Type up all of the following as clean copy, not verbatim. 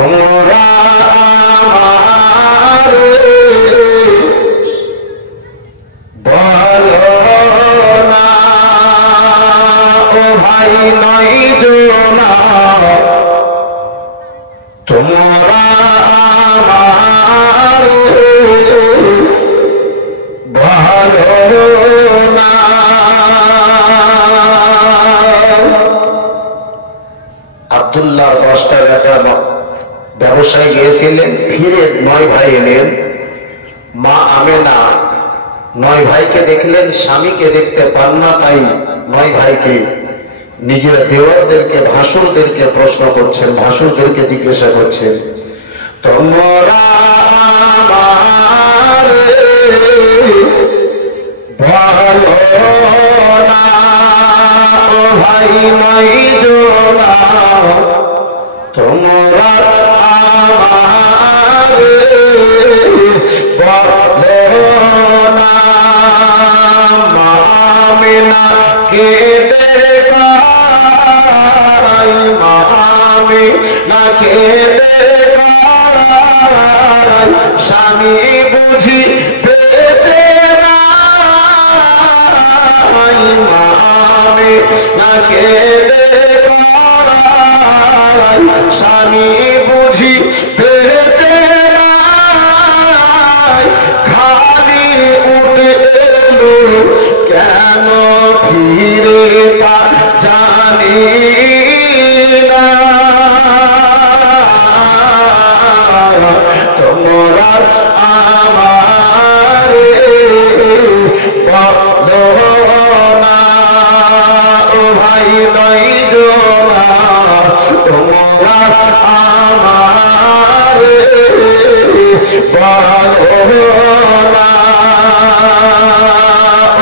তোমরা আমার বলো না ও ভাই নয় জোনা তোমরা আমার বলো না। আব্দুল্লাহ 10টা একটা ব্যবসায়ী গিয়েছিলেন, ফিরে 9 ভাই এলেন। মা আমেনা 9 ভাইকে দেখলেন, স্বামীকে দেখতে পান না, তাই 9 ভাইকে নিজের দেওয়ারদেরকে ভাসুরদেরকে প্রশ্ন করছেন, ভাসুরদেরকে জিজ্ঞাসা করছেন, তোমরা আমার ভালো না ও ভাই নয় জোনা তোমরা আমার বলো না। মা আমেনা কে দেখাই, মা আমেনা কে দেখাই, স্বামী বুঝি বেঁচে নাই। মা আমেনা কে দেখাই, স্বামী বুঝি বেঁচে নাই। খালি উঠে এলো কেন ফিরে তা জানি না। তোমরা আমার বলো না ও ভাই নয় জোনা তোমরা আমার বলো না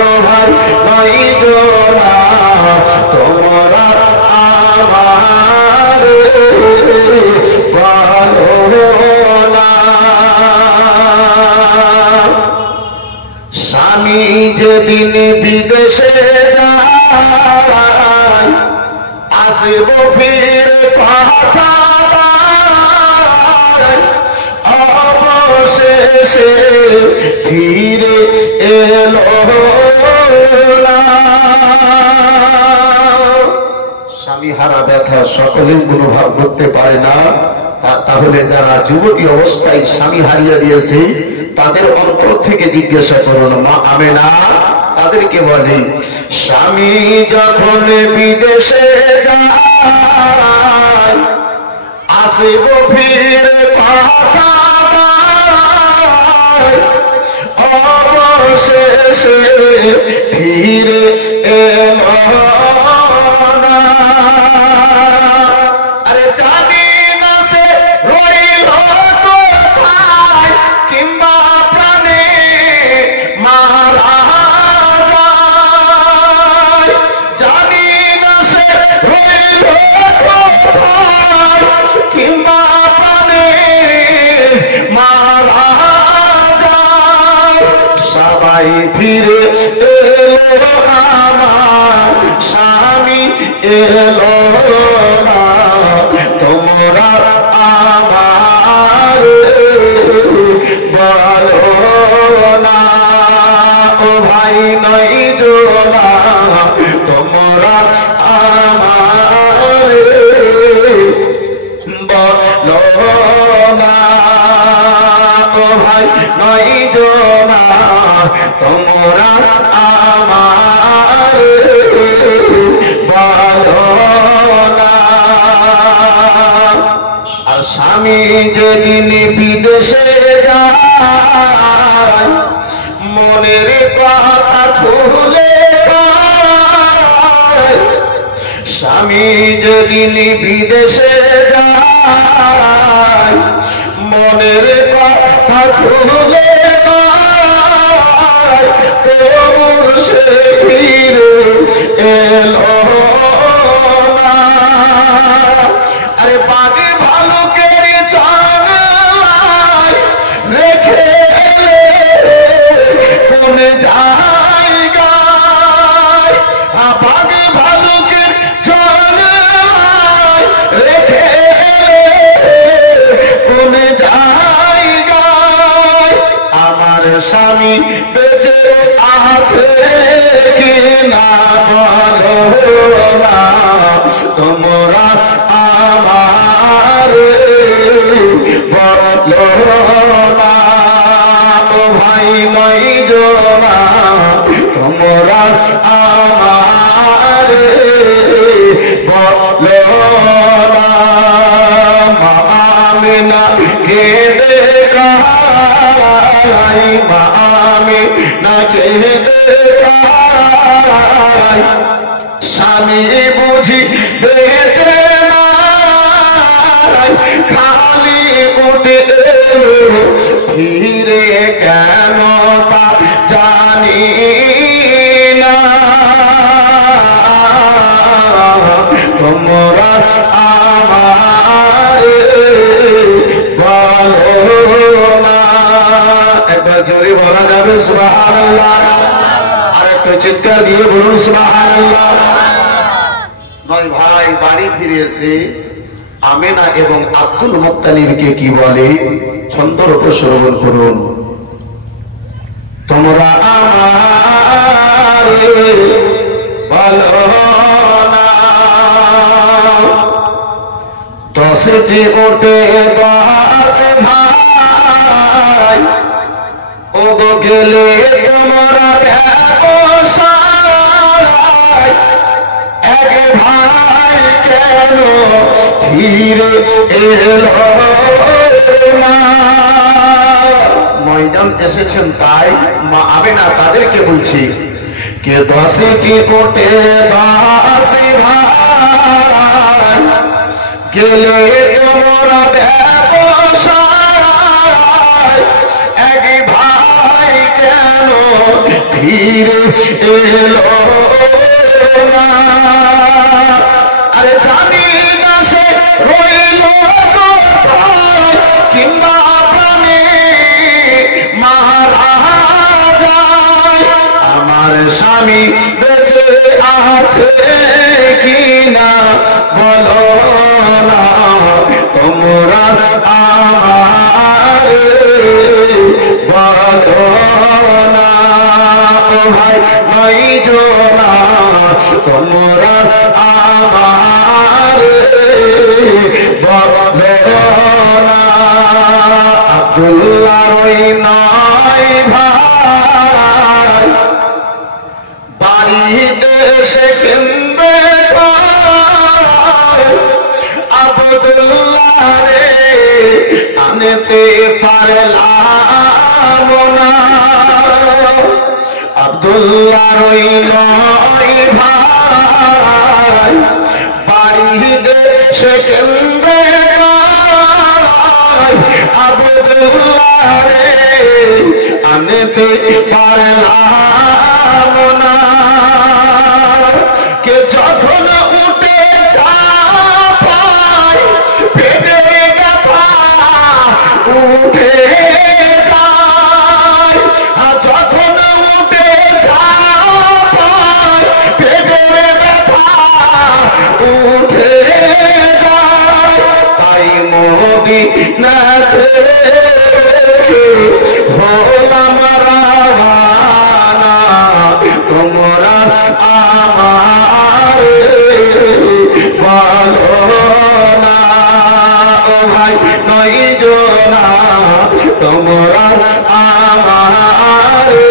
ও ভাই নয় জোনা তোমরা আমার বলো না। স্বামী যেদিন বিদেশে যায় আসব ফির পাঠায়, অবশেষে ফিরে এলো না। স্বামী হারা ব্যথা সকলেই অনুভব করতে পারে না, তাহলে যারা যুবতী অবস্থায় স্বামী হারিয়ে দিয়েছে তাদের অন্তর থেকে জিজ্ঞাসা করুন। মা আমেনা তাদেরকে বলে, স্বামী যখন বিদেশে যায় আসব ফির পাঠায়, অবশেষে ফিরে এলো না। আরে জানি না সে রইল কোথায়, কিংবা প্রাণে মারা যায়। জানি না সে রইল কোথায়, কিংবা প্রাণে মারা যায়। সবাই ফিরে এলো আমার স্বামী এলো না। তোমরা আমার বলো না ও ভাই নয় জোনা তোমরা আমার বলো না ও ভাই নয় জোনা তোমরা আমার বলো না। আর স্বামী যেদিন বিদেশে যায় মনের কথা খুলে পায়, স্বামী যেদিন বিদেশে যায় মনের কথা খুলে পায়, তবু সে ফিরে এলো না। আরে বাগে ভালুকের জানালায় রেখে কোন জায়গায়, বাগে ভালুকের জানালায় রেখে না ও ভাই নয় জনা তোমরা আমারে বলো না মা আমিনা কেঁদে কাঁদাই মা আমিনা কেঁদে কাঁদাই স্বামী বুঝি বেঁচে নাই খালি উঠে ফিরে কেন তা জানি না তোমরা আমারে বলো না একবার জোরে বলা যাবে সুবহানাল্লাহ আর একটু চিৎকার দিয়ে বলুন সুবহানাল্লাহ নয় ভাই বাড়ি ফিরেছে আমেনা এবং আব্দুল মুত্তালিবকে কি বলে ছন্দরূপে শ্রবণ করুন তোমরা আমারে বলো না দশটি ওঠে 10 ভাই ও গো গেলে তোমরা ব্যবসায় এক ভাই কেন ফিরে এলো না ময়দান এসেছেন তাই মা আমেনা তাদেরকে বলছি কে 10টি ওঠে 10 ভাই গেলে তোমরা ব্যবসায় এক ভাই কেন ফিরে এলো না আরে জানি না সে রইল কোথায় কিংবা প্রাণে মারা যায় আমার স্বামী বেঁচে আছে কিনা বলো না তোমরা আমারে বলো না ও ভাই নয় জনা তোমরা আমারে বলো না আব্দুল্লাহ রই নয় ভাই বাড়িতে সে কেন্দ্রে আব্দুল্লাহ রে আনতে পারলাম না আব্দুল্লাহ রই নয় ভাই বাড়িতে সে কেন্দ্রে আব্দুল্লাহ রে আনতে পারলাম না কে যখন উঠে চাপায় পেটে ব্যথা উঠে যায় যখন উঠে চাপায় পেটে ব্যথা উঠে যায় তাই মদিনাতে হলাম রাওয়ানা তোমরা আমারে বলো না ও ভাই নয় জনা তোমরা আমারে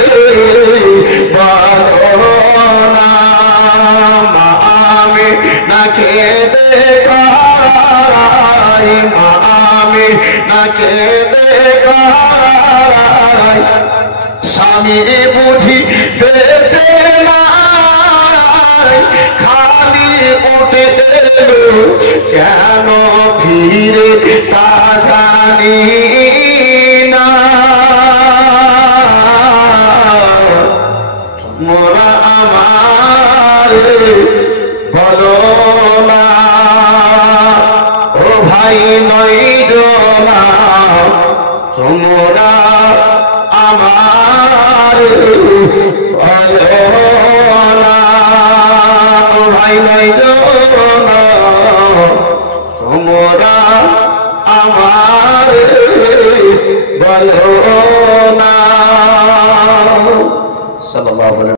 বলো না মা আমিনা কেঁদে কাঁদাই মা আমিনা কেঁদে কাঁদাই স্বামী বুঝি বেঁচে নাই খালি উঠে এলো কেন ফিরে তা জানি না তোমরা আমারে বলো না ও ভাই নয় জনা তোমরা আমারে বলো না ও ভাই নয় জনা তোমরা আমারে বলো না সাল্লাল্লাহু আলাইহি